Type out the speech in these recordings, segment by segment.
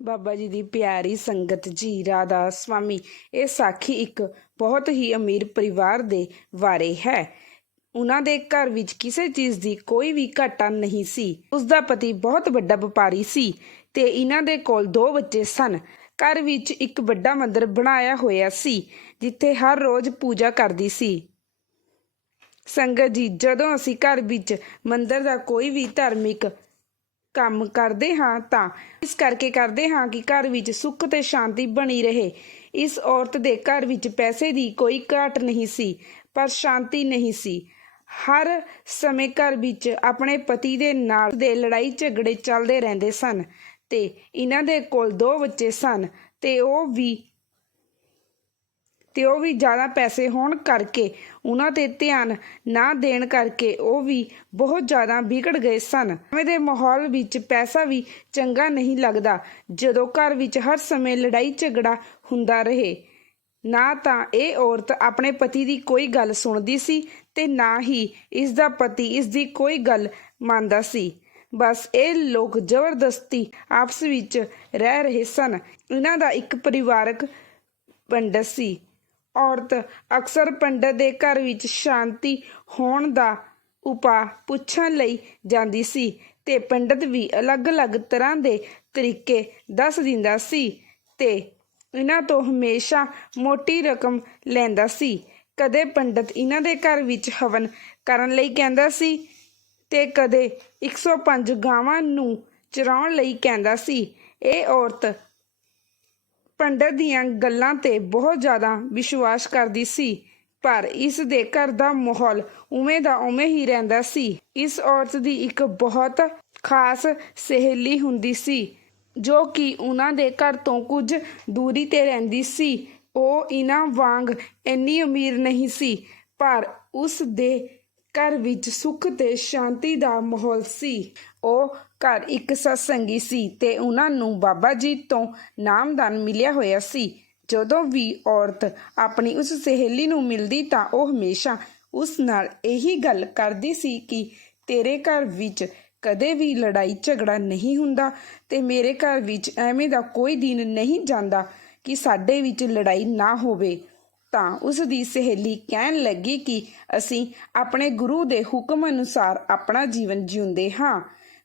ਬਾਬਾ ਜੀ ਦੀ ਪਿਆਰੀ ਸੰਗਤ ਜੀ, ਰਾਧਾ ਸਵਾਮੀ, ਇਹ ਸਾਖੀ ਇੱਕ ਬਹੁਤ ਹੀ ਅਮੀਰ ਪਰਿਵਾਰ ਦੇ ਬਾਰੇ ਹੈ। ਉਹਨਾਂ ਦੇ ਘਰ ਵਿੱਚ ਕਿਸੇ ਚੀਜ਼ ਦੀ ਕੋਈ ਵੀ ਘਾਟਾ ਨਹੀਂ ਸੀ। ਉਸ ਦਾ ਪਤੀ ਬਹੁਤ ਵੱਡਾ ਵਪਾਰੀ ਸੀ ਤੇ ਇਹਨਾਂ ਦੇ ਕੋਲ ਦੋ ਬੱਚੇ ਸਨ। ਘਰ ਵਿੱਚ ਇੱਕ ਵੱਡਾ ਮੰਦਿਰ ਬਣਾਇਆ ਹੋਇਆ ਸੀ, ਜਿੱਥੇ ਹਰ ਰੋਜ਼ ਪੂਜਾ ਕਰਦੀ ਸੀ। ਸੰਗਤ ਜੀ, ਜਦੋਂ ਅਸੀਂ ਘਰ ਵਿੱਚ ਮੰਦਿਰ ਦਾ ਕੋਈ ਵੀ ਧਾਰਮਿਕ ਕੰਮ ਕਰਦੇ ਹਾਂ ਤਾਂ, ਇਸ ਕਰਕੇ ਕਰਦੇ ਹਾਂ ਕਿ ਘਰ ਵਿੱਚ ਸੁੱਖ ਤੇ ਸ਼ਾਂਤੀ ਬਣੀ ਰਹੇ। ਇਸ ਔਰਤ ਦੇ ਘਰ ਵਿੱਚ ਪੈਸੇ ਦੀ ਕੋਈ ਘਾਟ ਨਹੀਂ ਸੀ, ਪਰ ਸ਼ਾਂਤੀ ਨਹੀਂ ਸੀ। ਹਰ ਸਮੇਂ ਘਰ ਵਿੱਚ ਆਪਣੇ ਪਤੀ ਦੇ ਨਾਲ ਦੇ ਲੜਾਈ ਝਗੜੇ ਚੱਲਦੇ ਰਹਿੰਦੇ ਸਨ ਤੇ ਇਹਨਾਂ ਦੇ ਕੋਲ ਦੋ ਬੱਚੇ ਸਨ ਤੇ ਉਹ ਵੀ ਤੇ ਉਹ ਵੀ ਜ਼ਿਆਦਾ ਪੈਸੇ ਹੋਣ ਕਰਕੇ, ਉਹਨਾਂ ਤੇ ਧਿਆਨ ਨਾ ਦੇਣ ਕਰਕੇ ਉਹ ਵੀ ਬਹੁਤ ਜ਼ਿਆਦਾ ਵਿਗੜ ਗਏ ਸਨ। ਸਮੇਂ ਦੇ ਮਾਹੌਲ ਵਿੱਚ ਪੈਸਾ ਵੀ ਚੰਗਾ ਨਹੀਂ ਲੱਗਦਾ, ਜਦੋਂ ਘਰ ਵਿੱਚ ਹਰ ਸਮੇਂ ਲੜਾਈ ਝਗੜਾ ਹੁੰਦਾ ਰਹੇ। ਨਾ ਤਾਂ ਇਹ ਔਰਤ ਆਪਣੇ ਪਤੀ ਦੀ ਕੋਈ ਗੱਲ ਸੁਣਦੀ ਸੀ ਤੇ ਨਾ ਹੀ ਇਸ ਦਾ ਪਤੀ ਇਸ ਦੀ ਕੋਈ ਗੱਲ ਮੰਨਦਾ ਸੀ। ਬਸ ਇਹ ਲੋਕ ਜ਼ਬਰਦਸਤੀ ਆਪਸ ਵਿੱਚ ਰਹਿ ਰਹੇ ਸਨ। ਇਹਨਾਂ ਦਾ ਇੱਕ ਪਰਿਵਾਰਕ ਪੰਡਤ ਸੀ। ਔਰਤ ਅਕਸਰ ਪੰਡਤ ਦੇ ਘਰ ਵਿੱਚ ਸ਼ਾਂਤੀ ਹੋਣ ਦਾ ਉਪਾਅ ਪੁੱਛਣ ਲਈ ਜਾਂਦੀ ਸੀ ਤੇ ਪੰਡਤ ਵੀ ਅਲੱਗ-ਅਲੱਗ ਤਰ੍ਹਾਂ ਦੇ ਤਰੀਕੇ ਦੱਸ ਦਿੰਦਾ ਸੀ ਤੇ ਇਹਨਾਂ ਤੋਂ ਹਮੇਸ਼ਾ ਮੋਟੀ ਰਕਮ ਲੈਂਦਾ ਸੀ। ਕਦੇ ਪੰਡਤ ਇਹਨਾਂ ਦੇ ਘਰ ਵਿੱਚ ਹਵਨ ਕਰਨ ਲਈ ਕਹਿੰਦਾ ਸੀ ਤੇ ਕਦੇ 105 ਗਾਵਾਂ ਨੂੰ ਚਰਾਉਣ ਲਈ ਕਹਿੰਦਾ ਸੀ। ਇਹ ਔਰਤ ਪੰਡਤ ਦੀਆਂ ਗੱਲਾਂ ਤੇ ਬਹੁਤ ਜ਼ਿਆਦਾ ਵਿਸ਼ਵਾਸ ਕਰਦੀ ਸੀ, ਪਰ ਇਸ ਦੇ ਘਰ ਦਾ ਮਾਹੌਲ ਉਵੇਂ ਦਾ ਉਵੇਂ ਹੀ ਰਹਿੰਦਾ ਸੀ। ਇਸ ਔਰਤ ਦੀ ਇੱਕ ਬਹੁਤ ਖਾਸ ਸਹੇਲੀ ਹੁੰਦੀ ਸੀ, ਜੋ ਕਿ ਉਹਨਾਂ ਦੇ ਘਰ ਤੋਂ ਕੁਝ ਦੂਰੀ ਤੇ ਰਹਿੰਦੀ ਸੀ। ਉਹ ਇਹਨਾਂ ਵਾਂਗ ਇੰਨੀ ਅਮੀਰ ਨਹੀਂ ਸੀ, ਪਰ ਉਸ ਦੇ ਘਰ ਵਿੱਚ ਸੁੱਖ ਤੇ ਸ਼ਾਂਤੀ ਦਾ ਮਾਹੌਲ ਸੀ। ਉਹ ਘਰ ਇੱਕ ਸਤਸੰਗੀ ਸੀ ਤੇ ਉਹਨਾਂ ਨੂੰ ਬਾਬਾ ਜੀ ਤੋਂ ਨਾਮਦਾਨ ਮਿਲਿਆ ਹੋਇਆ ਸੀ। ਜਦੋਂ ਵੀ ਔਰਤ ਆਪਣੀ ਉਸ ਸਹੇਲੀ ਨੂੰ ਮਿਲਦੀ ਤਾਂ ਉਹ ਹਮੇਸ਼ਾ ਉਸ ਨਾਲ ਇਹੀ ਗੱਲ ਕਰਦੀ ਸੀ ਕਿ ਤੇਰੇ ਘਰ ਵਿੱਚ ਕਦੇ ਵੀ ਲੜਾਈ ਝਗੜਾ ਨਹੀਂ ਹੁੰਦਾ ਤੇ ਮੇਰੇ ਘਰ ਵਿੱਚ ਐਵੇਂ ਦਾ ਕੋਈ ਦਿਨ ਨਹੀਂ ਜਾਂਦਾ ਕਿ ਸਾਡੇ ਵਿੱਚ ਲੜਾਈ ਨਾ ਹੋਵੇ। ਤਾਂ ਉਸ ਦੀ ਸਹੇਲੀ ਕਹਿਣ ਲੱਗੀ ਕਿ ਅਸੀਂ ਆਪਣੇ ਗੁਰੂ ਦੇ ਹੁਕਮ ਅਨੁਸਾਰ ਆਪਣਾ ਜੀਵਨ ਜਿਉਂਦੇ ਹਾਂ।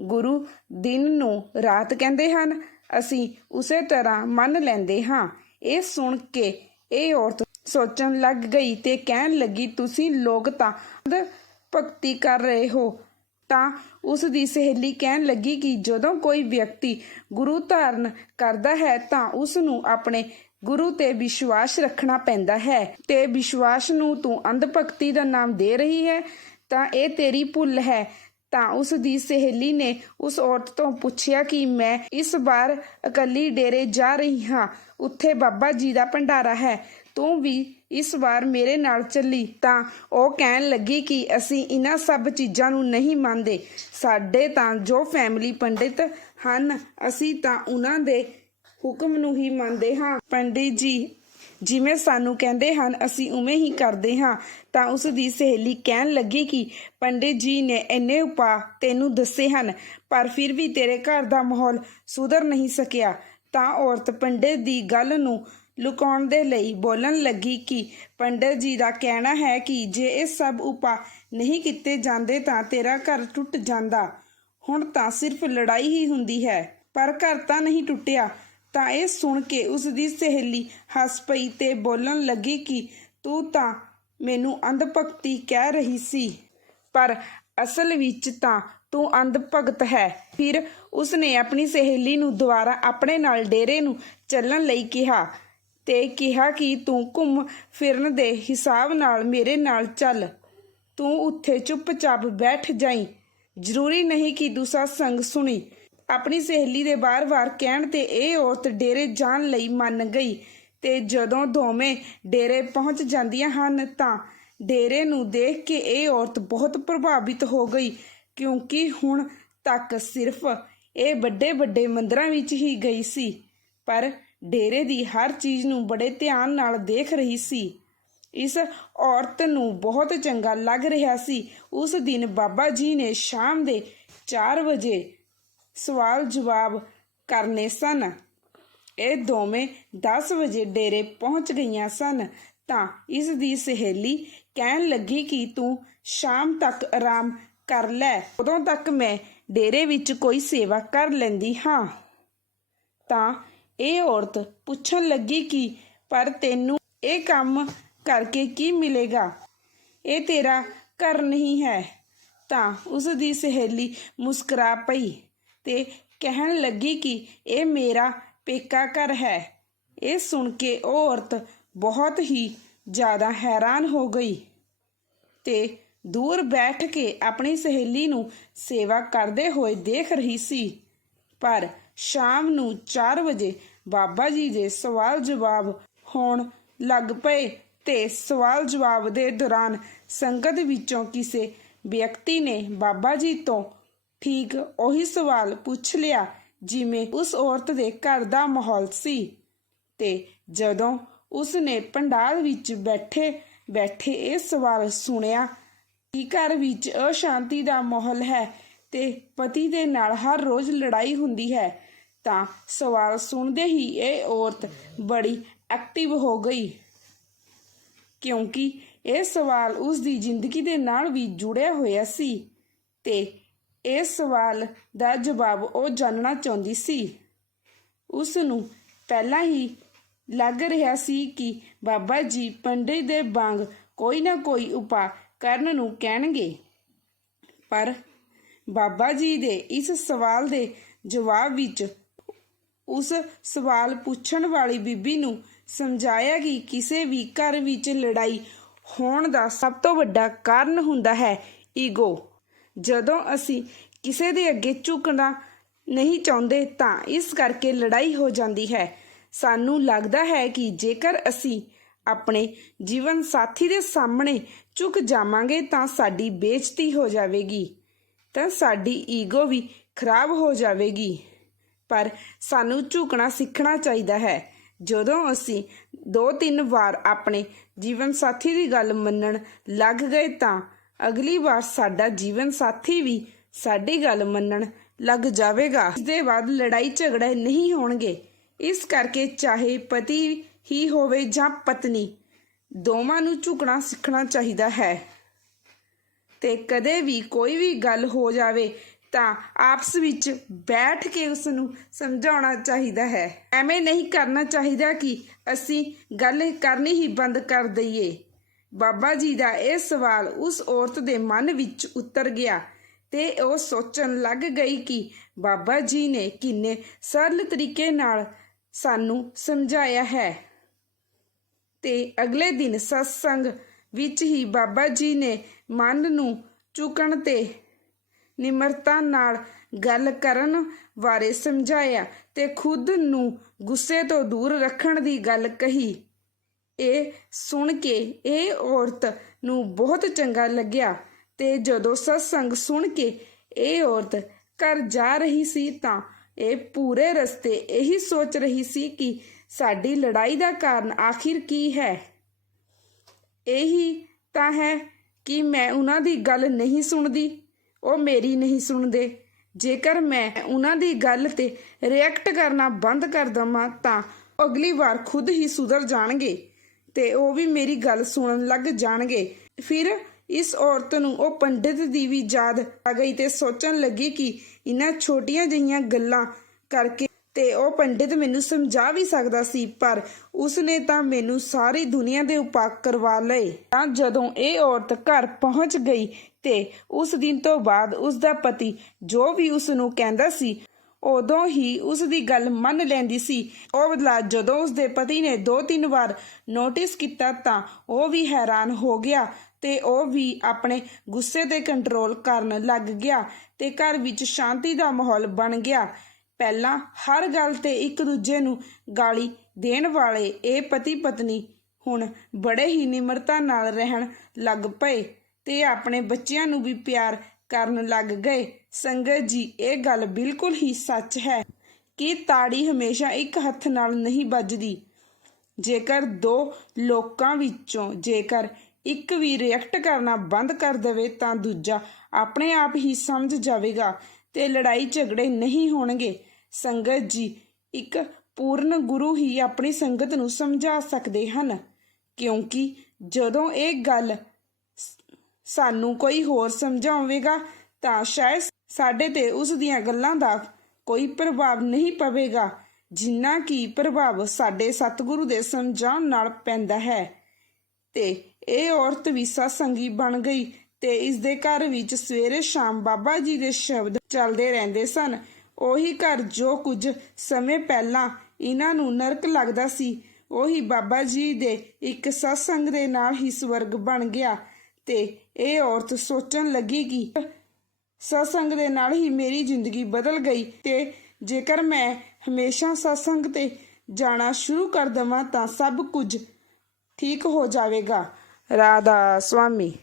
ਗੁਰੂ ਦਿਨ ਨੂੰ ਰਾਤ ਕਹਿੰਦੇ ਹਨ। ਅਸੀਂ ਉਸੇ ਤਰ੍ਹਾਂ ਮੰਨ ਲੈਂਦੇ ਹਾਂ। ਇਹ ਸੁਣ ਕੇ ਇਹ ਔਰਤ ਸੋਚਣ ਲੱਗ ਗਈ ਤੇ ਕਹਿਣ ਲੱਗੀ, ਤੁਸੀਂ ਲੋਕ ਤਾਂ ਭਗਤੀ ਕਰ ਰਹੇ ਹੋ। ਤਾਂ ਉਸ ਦੀ ਸਹੇਲੀ ਕਹਿਣ ਲੱਗੀ ਕਿ ਜਦੋਂ ਕੋਈ ਵਿਅਕਤੀ ਗੁਰੂ ਧਾਰਨ ਕਰਦਾ ਹੈ ਤਾਂ ਉਸ ਨੂੰ ਆਪਣੇ ਗੁਰੂ ਤੇ ਵਿਸ਼ਵਾਸ ਰੱਖਣਾ ਪੈਂਦਾ ਹੈ। ਤੇ ਵਿਸ਼ਵਾਸ ਨੂੰ ਤੂੰ ਅੰਧ ਭਗਤੀ ਦਾ ਨਾਮ ਦੇ ਰਹੀ ਹੈ, ਤਾਂ ਇਹ ਤੇਰੀ ਭੁੱਲ ਹੈ। ਤਾਂ ਉਸ ਦੀ ਸਹੇਲੀ ਨੇ ਉਸ ਔਰਤ ਤੋਂ ਪੁੱਛਿਆ ਕਿ ਮੈਂ ਇਸ ਵਾਰ ਇਕੱਲੀ ਡੇਰੇ ਜਾ ਰਹੀ ਹਾਂ, ਉੱਥੇ ਬਾਬਾ ਜੀ ਦਾ ਭੰਡਾਰਾ ਹੈ, ਤੂੰ ਵੀ ਇਸ ਵਾਰ ਮੇਰੇ ਨਾਲ ਚੱਲੀ। ਤਾਂ ਉਹ ਕਹਿਣ ਲੱਗੀ ਕਿ ਅਸੀਂ ਇਹਨਾਂ ਸਭ ਚੀਜ਼ਾਂ ਨੂੰ ਨਹੀਂ ਮੰਨਦੇ। ਸਾਡੇ ਤਾਂ ਜੋ ਫੈਮਿਲੀ ਪੰਡਿਤ ਹਨ, ਅਸੀਂ ਤਾਂ ਉਹਨਾਂ ਦੇ ਹੁਕਮ ਨੂੰ ਹੀ ਮੰਨਦੇ ਹਾਂ। ਪੰਡਿਤ ਜੀ ਜਿਵੇਂ ਸਾਨੂੰ ਕਹਿੰਦੇ ਹਨ, ਅਸੀਂ ਉਵੇਂ ਹੀ ਕਰਦੇ ਹਾਂ। ਤਾਂ ਉਸ ਦੀ ਸਹੇਲੀ ਕਹਿਣ ਲੱਗੀ ਕਿ, ਪੰਡਿਤ ਜੀ ਨੇ ਇੰਨੇ ਉਪਾਅ ਤੈਨੂੰ ਦੱਸੇ ਹਨ, ਪਰ ਫਿਰ ਵੀ ਤੇਰੇ ਘਰ ਦਾ ਮਾਹੌਲ ਸੁਧਰ ਨਹੀਂ ਸਕਿਆ। ਤਾਂ ਔਰਤ ਪੰਡਿਤ ਦੀ ਗੱਲ ਨੂੰ ਲੁਕਾਉਣ ਦੇ ਲਈ ਬੋਲਣ ਲੱਗੀ ਕਿ, ਪੰਡਿਤ ਜੀ ਦਾ ਕਹਿਣਾ ਹੈ ਕਿ ਜੇ ਇਹ ਸਭ ਉਪਾਅ ਨਹੀਂ ਕੀਤੇ ਜਾਂਦੇ ਤਾਂ ਤੇਰਾ ਘਰ ਟੁੱਟ ਜਾਂਦਾ। ਹੁਣ ਤਾਂ ਸਿਰਫ ਲੜਾਈ ਹੀ ਹੁੰਦੀ ਹੈ, ਪਰ ਘਰ ਤਾਂ ਨਹੀਂ ਟੁੱਟਿਆ। ਤਾਂ ਇਹ ਸੁਣ ਕੇ ਉਸ ਦੀ ਸਹੇਲੀ ਹੱਸ ਪਈ ਤੇ ਬੋਲਣ ਲੱਗੀ ਕਿ ਤੂੰ ਤਾਂ ਮੈਨੂੰ ਅੰਧ ਭਗਤੀ ਕਹਿ ਰਹੀ ਸੀ। ਪਰ ਅਸਲ ਵਿੱਚ ਤਾਂ ਤੂੰ ਅੰਧ ਭਗਤ ਹੈ। ਫਿਰ ਉਸਨੇ ਆਪਣੀ ਸਹੇਲੀ ਨੂੰ ਦੁਬਾਰਾ ਆਪਣੇ ਨਾਲ ਡੇਰੇ ਨੂੰ ਚੱਲਣ ਲਈ ਕਿਹਾ ਤੇ ਕਿਹਾ ਕਿ ਤੂੰ ਘੁੰਮ ਫਿਰਨ ਦੇ ਹਿਸਾਬ ਨਾਲ ਮੇਰੇ ਨਾਲ ਚੱਲ। ਤੂੰ ਉੱਥੇ ਚੁੱਪਚਾਪ ਬੈਠ ਜਾਈ। ਜ਼ਰੂਰੀ ਨਹੀਂ ਕਿ ਦੂਸਰਾ ਸੰਗ ਸੁਣੀ। ਆਪਣੀ ਸਹੇਲੀ ਦੇ ਵਾਰ ਵਾਰ ਕਹਿਣ ਤੇ ਇਹ ਔਰਤ ਡੇਰੇ ਜਾਣ ਲਈ ਮੰਨ ਗਈ ਤੇ ਜਦੋਂ ਦੋਵੇਂ ਡੇਰੇ ਪਹੁੰਚ ਜਾਂਦੀਆਂ ਹਨ ਤਾਂ ਡੇਰੇ ਨੂੰ ਦੇਖ ਕੇ ਇਹ ਔਰਤ ਬਹੁਤ ਪ੍ਰਭਾਵਿਤ ਹੋ ਗਈ, ਕਿਉਂਕਿ ਹੁਣ ਤੱਕ ਸਿਰਫ ਇਹ ਵੱਡੇ ਵੱਡੇ ਮੰਦਰਾਂ ਵਿੱਚ ਹੀ ਗਈ ਸੀ, ਪਰ ਡੇਰੇ ਦੀ ਹਰ ਚੀਜ਼ ਨੂੰ ਬੜੇ ਧਿਆਨ ਨਾਲ ਦੇਖ ਰਹੀ ਸੀ। ਇਸ ਔਰਤ ਨੂੰ ਬਹੁਤ ਚੰਗਾ ਲੱਗ ਰਿਹਾ ਸੀ। ਉਸ ਦਿਨ ਬਾਬਾ ਜੀ ਨੇ ਸ਼ਾਮ ਦੇ 4 ਵਜੇ ਸਵਾਲ ਜਵਾਬ ਕਰਨੇ ਸਨ। ਇਹ ਦੋਵੇਂ 10 ਵਜੇ ਡੇਰੇ ਪਹੁੰਚ ਗਈਆਂ ਸਨ। ਤਾਂ ਇਸ ਦੀ ਸਹੇਲੀ ਕਹਿਣ ਲੱਗੀ ਕਿ ਤੂੰ ਸ਼ਾਮ ਤੱਕ ਆਰਾਮ ਕਰ ਲੈ। ਉਦੋਂ ਤੱਕ ਮੈਂ ਡੇਰੇ ਵਿੱਚ ਕੋਈ ਸੇਵਾ ਕਰ ਲੈਂਦੀ ਹਾਂ। ਤਾਂ ਇਹ ਔਰਤ ਪੁੱਛਣ ਲੱਗੀ ਕਿ, ਪਰ ਤੈਨੂੰ ਇਹ ਕੰਮ ਕਰਕੇ ਕੀ ਮਿਲੇਗਾ? ਇਹ ਤੇਰਾ ਘਰ ਨਹੀਂ ਹੈ। ਤਾਂ ਉਸ ਦੀ ਸਹੇਲੀ ਮੁਸਕਰਾ ਪਈ। ਤੇ ਕਹਿਣ ਲੱਗੀ ਕਿ ਇਹ ਮੇਰਾ ਪੇਕਾ ਘਰ ਹੈ। ਇਹ ਸੁਣ ਕੇ ਉਹ ਔਰਤ ਬਹੁਤ ਹੀ ਜ਼ਿਆਦਾ ਹੈਰਾਨ ਹੋ ਗਈ ਤੇ ਦੂਰ ਬੈਠ ਕੇ ਆਪਣੀ ਸਹੇਲੀ ਨੂੰ ਸੇਵਾ ਕਰਦੇ ਹੋਏ ਦੇਖ ਰਹੀ ਸੀ। ਪਰ ਸ਼ਾਮ ਨੂੰ 4 ਵਜੇ ਬਾਬਾ ਜੀ ਦੇ ਸਵਾਲ ਜਵਾਬ ਹੋਣ ਲੱਗ ਪਏ ਤੇ ਸਵਾਲ ਜਵਾਬ ਦੇ ਦੌਰਾਨ ਸੰਗਤ ਵਿੱਚੋਂ ਕਿਸੇ ਵਿਅਕਤੀ ਨੇ ਬਾਬਾ ਜੀ ਤੋਂ ਠੀਕ ਉਹੀ ਸਵਾਲ ਪੁੱਛ ਲਿਆ ਜਿਵੇਂ ਉਸ ਔਰਤ ਦੇ ਘਰ ਦਾ ਮਾਹੌਲ ਸੀ। ਤੇ ਜਦੋਂ ਉਸ ਨੇ ਪੰਡਾਲ ਵਿੱਚ ਬੈਠੇ ਬੈਠੇ ਇਹ ਸਵਾਲ ਸੁਣਿਆ, ਕਿ ਘਰ ਵਿੱਚ ਅਸ਼ਾਂਤੀ ਦਾ ਮਾਹੌਲ ਹੈ ਤੇ ਪਤੀ ਦੇ ਨਾਲ ਹਰ ਰੋਜ਼ ਲੜਾਈ ਹੁੰਦੀ ਹੈ, ਤਾਂ ਸਵਾਲ ਸੁਣਦੇ ਹੀ ਇਹ ਔਰਤ ਬੜੀ ਐਕਟਿਵ ਹੋ ਗਈ। ਕਿਉਂਕਿ ਇਹ ਸਵਾਲ ਉਸ ਦੀ ਜ਼ਿੰਦਗੀ ਦੇ ਨਾਲ ਵੀ ਜੁੜਿਆ ਹੋਇਆ ਸੀ ਤੇ ਇਸ ਸਵਾਲ ਦਾ ਜਵਾਬ ਉਹ ਜਾਣਨਾ ਚਾਹੁੰਦੀ ਸੀ। ਉਸ ਨੂੰ ਪਹਿਲਾਂ ਹੀ ਲੱਗ ਰਿਹਾ ਸੀ ਕਿ ਬਾਬਾ ਜੀ ਪੰਡਿਤ ਦੇ ਵਾਂਗ ਕੋਈ ਨਾ ਕੋਈ ਉਪਾਅ ਕਰਨ ਨੂੰ ਕਹਿਣਗੇ। ਪਰ ਬਾਬਾ ਜੀ ਦੇ ਇਸ ਸਵਾਲ ਦੇ ਜਵਾਬ ਵਿੱਚ ਉਸ ਸਵਾਲ ਪੁੱਛਣ ਵਾਲੀ ਬੀਬੀ ਨੂੰ ਸਮਝਾਇਆ ਕਿ ਕਿਸੇ ਵੀ ਘਰ ਵਿੱਚ ਲੜਾਈ ਹੋਣ ਦਾ ਸਭ ਤੋਂ ਵੱਡਾ ਕਾਰਨ ਹੁੰਦਾ ਹੈ ਈਗੋ। ਜਦੋਂ ਅਸੀਂ ਕਿਸੇ ਦੇ ਅੱਗੇ ਝੁਕਣਾ ਨਹੀਂ ਚਾਹੁੰਦੇ ਤਾਂ ਇਸ ਕਰਕੇ ਲੜਾਈ ਹੋ ਜਾਂਦੀ ਹੈ। ਸਾਨੂੰ ਲੱਗਦਾ ਹੈ ਕਿ ਜੇਕਰ ਅਸੀਂ ਆਪਣੇ ਜੀਵਨ ਸਾਥੀ ਦੇ ਸਾਹਮਣੇ ਝੁਕ ਜਾਵਾਂਗੇ ਤਾਂ ਸਾਡੀ ਬੇਇੱਜ਼ਤੀ ਹੋ ਜਾਵੇਗੀ, ਤਾਂ ਸਾਡੀ ਈਗੋ ਵੀ ਖਰਾਬ ਹੋ ਜਾਵੇਗੀ। ਪਰ ਸਾਨੂੰ ਝੁਕਣਾ ਸਿੱਖਣਾ ਚਾਹੀਦਾ ਹੈ। ਜਦੋਂ ਅਸੀਂ ਦੋ ਤਿੰਨ ਵਾਰ ਆਪਣੇ ਜੀਵਨ ਸਾਥੀ ਦੀ ਗੱਲ ਮੰਨਣ ਲੱਗ ਗਏ ਤਾਂ ਅਗਲੀ ਵਾਰ ਸਾਡਾ ਜੀਵਨ ਸਾਥੀ ਵੀ ਸਾਡੀ ਗੱਲ ਮੰਨਣ ਲੱਗ ਜਾਵੇਗਾ। ਇਸ ਦੇ ਬਾਅਦ ਲੜਾਈ ਝਗੜੇ ਨਹੀਂ ਹੋਣਗੇ। ਇਸ ਕਰਕੇ ਚਾਹੇ ਪਤੀ ਹੀ ਹੋਵੇ ਜਾਂ ਪਤਨੀ, ਦੋਵਾਂ ਨੂੰ ਝੁਕਣਾ ਸਿੱਖਣਾ ਚਾਹੀਦਾ ਹੈ। ਤੇ ਕਦੇ ਵੀ ਕੋਈ ਵੀ ਗੱਲ ਹੋ ਜਾਵੇ ਤਾਂ ਆਪਸ ਵਿੱਚ ਬੈਠ ਕੇ ਉਸ ਨੂੰ ਸਮਝਾਉਣਾ ਚਾਹੀਦਾ ਹੈ। ਐਵੇਂ ਨਹੀਂ ਕਰਨਾ ਚਾਹੀਦਾ ਕਿ ਅਸੀਂ ਗੱਲ ਕਰਨੀ ਹੀ ਬੰਦ ਕਰ ਦਈਏ। ਬਾਬਾ ਜੀ ਦਾ ਇਹ ਸਵਾਲ ਉਸ ਔਰਤ ਦੇ ਮਨ ਵਿੱਚ ਉਤਰ ਗਿਆ ਤੇ ਉਹ ਸੋਚਣ ਲੱਗ ਗਈ ਕਿ ਬਾਬਾ ਜੀ ਨੇ ਕਿੰਨੇ ਸਰਲ ਤਰੀਕੇ ਨਾਲ ਸਾਨੂੰ ਸਮਝਾਇਆ ਹੈ। ਤੇ ਅਗਲੇ ਦਿਨ ਸਤਸੰਗ ਵਿੱਚ ਹੀ ਬਾਬਾ ਜੀ ਨੇ ਮਨ ਨੂੰ ਚੁੱਕਣ ਤੇ ਨਿਮਰਤਾ ਨਾਲ ਗੱਲ ਕਰਨ ਬਾਰੇ ਸਮਝਾਇਆ ਤੇ ਖੁਦ ਨੂੰ ਗੁੱਸੇ ਤੋਂ ਦੂਰ ਰੱਖਣ ਦੀ ਗੱਲ ਕਹੀ। ਇਹ ਸੁਣ ਕੇ ਇਹ ਔਰਤ ਨੂੰ ਬਹੁਤ ਚੰਗਾ ਲੱਗਿਆ ਤੇ ਜਦੋਂ ਸਤਸੰਗ ਸੁਣ ਕੇ ਇਹ ਔਰਤ ਘਰ ਜਾ ਰਹੀ ਸੀ ਤਾਂ ਇਹ ਪੂਰੇ ਰਸਤੇ ਇਹੀ ਸੋਚ ਰਹੀ ਸੀ ਕਿ ਸਾਡੀ ਲੜਾਈ ਦਾ ਕਾਰਨ ਆਖਿਰ ਕੀ ਹੈ। ਇਹੀ ਤਾਂ ਹੈ ਕਿ ਮੈਂ ਉਹਨਾਂ ਦੀ ਗੱਲ ਨਹੀਂ ਸੁਣਦੀ, ਉਹ ਮੇਰੀ ਨਹੀਂ ਸੁਣਦੇ। ਜੇਕਰ ਮੈਂ ਉਹਨਾਂ ਦੀ ਗੱਲ ਤੇ ਰਿਐਕਟ ਕਰਨਾ ਬੰਦ ਕਰ ਦਵਾਂ ਤਾਂ ਅਗਲੀ ਵਾਰ ਖੁਦ ਹੀ ਸੁਧਰ ਜਾਣਗੇ। ਤੇ ਉਹ ਵੀ ਮੇਰੀ ਗੱਲ ਸੁਣਨ ਲੱਗ ਜਾਣਗੇ। ਫਿਰ ਇਸ ਔਰਤ ਨੂੰ ਉਹ ਪੰਡਿਤ ਦੀ ਵੀ ਯਾਦ ਆ ਗਈ ਤੇ ਸੋਚਣ ਲੱਗੀ ਕਿ ਇਹਨਾਂ ਛੋਟੀਆਂ ਜਿਹੀਆਂ ਗੱਲਾਂ ਕਰਕੇ ਤੇ ਉਹ ਪੰਡਿਤ ਮੈਨੂੰ ਸਮਝਾ ਵੀ ਸਕਦਾ ਸੀ, ਪਰ ਉਸਨੇ ਤਾਂ ਮੈਨੂੰ ਸਾਰੀ ਦੁਨੀਆ ਦੇ ਉਪਾਅ ਕਰਵਾ ਲਏ। ਤਾਂ ਜਦੋਂ ਇਹ ਔਰਤ ਘਰ ਪਹੁੰਚ ਗਈ ਤੇ ਉਸ ਦਿਨ ਤੋਂ ਬਾਅਦ ਉਸ ਦਾ ਪਤੀ ਜੋ ਵੀ ਉਸ ਨੂੰ ਕਹਿੰਦਾ ਸੀ ਉਦੋਂ ਹੀ ਉਸ ਦੀ ਗੱਲ ਮੰਨ ਲੈਂਦੀ ਸੀ। ਉਹ ਬਦਲਾ ਜਦੋਂ ਉਸ ਦੇ ਪਤੀ ਨੇ ਦੋ ਤਿੰਨ ਵਾਰ ਨੋਟਿਸ ਕੀਤਾ ਤਾਂ ਉਹ ਵੀ ਹੈਰਾਨ ਹੋ ਗਿਆ ਤੇ ਉਹ ਵੀ ਆਪਣੇ ਗੁੱਸੇ ਤੇ ਕੰਟਰੋਲ ਕਰਨ ਲੱਗ ਗਿਆ ਤੇ ਘਰ ਵਿੱਚ ਸ਼ਾਂਤੀ ਦਾ ਮਾਹੌਲ ਬਣ ਗਿਆ। ਪਹਿਲਾਂ ਹਰ ਗੱਲ ਤੇ ਇੱਕ ਦੂਜੇ ਨੂੰ ਗਾਲੀ ਦੇਣ ਵਾਲੇ ਇਹ ਪਤੀ ਪਤਨੀ ਹੁਣ ਬੜੇ ਹੀ ਨਿਮਰਤਾ ਨਾਲ ਰਹਿਣ ਲੱਗ ਪਏ ਤੇ ਆਪਣੇ ਬੱਚਿਆਂ ਨੂੰ ਵੀ ਪਿਆਰ ਕਰਨ ਲੱਗ ਗਏ। ਸੰਗਤ ਜੀ, ਇਹ ਗੱਲ ਬਿਲਕੁਲ ਹੀ ਸੱਚ ਹੈ ਕਿ ਤਾੜੀ ਹਮੇਸ਼ਾ ਇੱਕ ਹੱਥ ਨਾਲ ਨਹੀਂ ਵੱਜਦੀ। ਜੇਕਰ ਦੋ ਲੋਕਾਂ ਵਿੱਚੋਂ ਜੇਕਰ ਇੱਕ ਵੀ ਰਿਐਕਟ ਕਰਨਾ ਬੰਦ ਕਰ ਦੇਵੇ, ਤਾਂ ਦੂਜਾ ਆਪਣੇ ਆਪ ਹੀ ਸਮਝ ਜਾਵੇਗਾ ਤੇ ਲੜਾਈ ਝਗੜੇ ਨਹੀਂ ਹੋਣਗੇ। ਸੰਗਤ ਜੀ, ਇੱਕ ਪੂਰਨ ਗੁਰੂ ਹੀ ਆਪਣੀ ਸੰਗਤ ਨੂੰ ਸਮਝਾ ਸਕਦੇ ਹਨ, ਕਿਉਂਕਿ ਜਦੋਂ ਇਹ ਗੱਲ ਸ- ਸਾਨੂੰ ਕੋਈ ਹੋਰ ਸਮਝਾਵੇਗਾ, ਤਾਂ ਸ਼ਾਇਦ ਸਾਡੇ ਤੇ ਉਸ ਦੀਆਂ ਗੱਲਾਂ ਦਾ ਕੋਈ ਪ੍ਰਭਾਵ ਨਹੀਂ ਪਵੇਗਾ, ਜਿੰਨਾ ਕੀ ਪ੍ਰਭਾਵ ਸਾਡੇ ਸਤਿਗੁਰੂ ਦੇ ਸਮਝਾਉਣ ਨਾਲ ਪੈਂਦਾ ਹੈ। ਤੇ ਇਹ ਔਰਤ ਵੀ ਸਤਸੰਗੀ ਬਣ ਗਈ ਤੇ ਇਸ ਦੇ ਘਰ ਵਿੱਚ ਸਵੇਰੇ ਸ਼ਾਮ ਬਾਬਾ ਜੀ ਦੇ ਸ਼ਬਦ ਚੱਲਦੇ ਰਹਿੰਦੇ ਸਨ। ਉਹੀ ਘਰ ਜੋ ਕੁਝ ਸਮੇਂ ਪਹਿਲਾਂ ਇਹਨਾਂ ਨੂੰ ਨਰਕ ਲੱਗਦਾ ਸੀ, ਉਹੀ ਬਾਬਾ ਜੀ ਦੇ ਇੱਕ ਸਤਸੰਗ ਦੇ ਨਾਲ ਹੀ ਸਵਰਗ ਬਣ ਗਿਆ ਤੇ ਇਹ ਔਰਤ ਸੋਚਣ ਲੱਗੀ ਕਿ ਸਤਸੰਗ ਦੇ ਨਾਲ ਹੀ ਮੇਰੀ ਜ਼ਿੰਦਗੀ ਬਦਲ ਗਈ ਤੇ ਜੇਕਰ ਮੈਂ ਹਮੇਸ਼ਾ ਸਤਸੰਗ ਤੇ ਜਾਣਾ ਸ਼ੁਰੂ ਕਰ ਦਵਾਂ ਤਾਂ ਸਭ ਕੁਝ ਠੀਕ ਹੋ ਜਾਵੇਗਾ। ਰਾਧਾ ਸੁਆਮੀ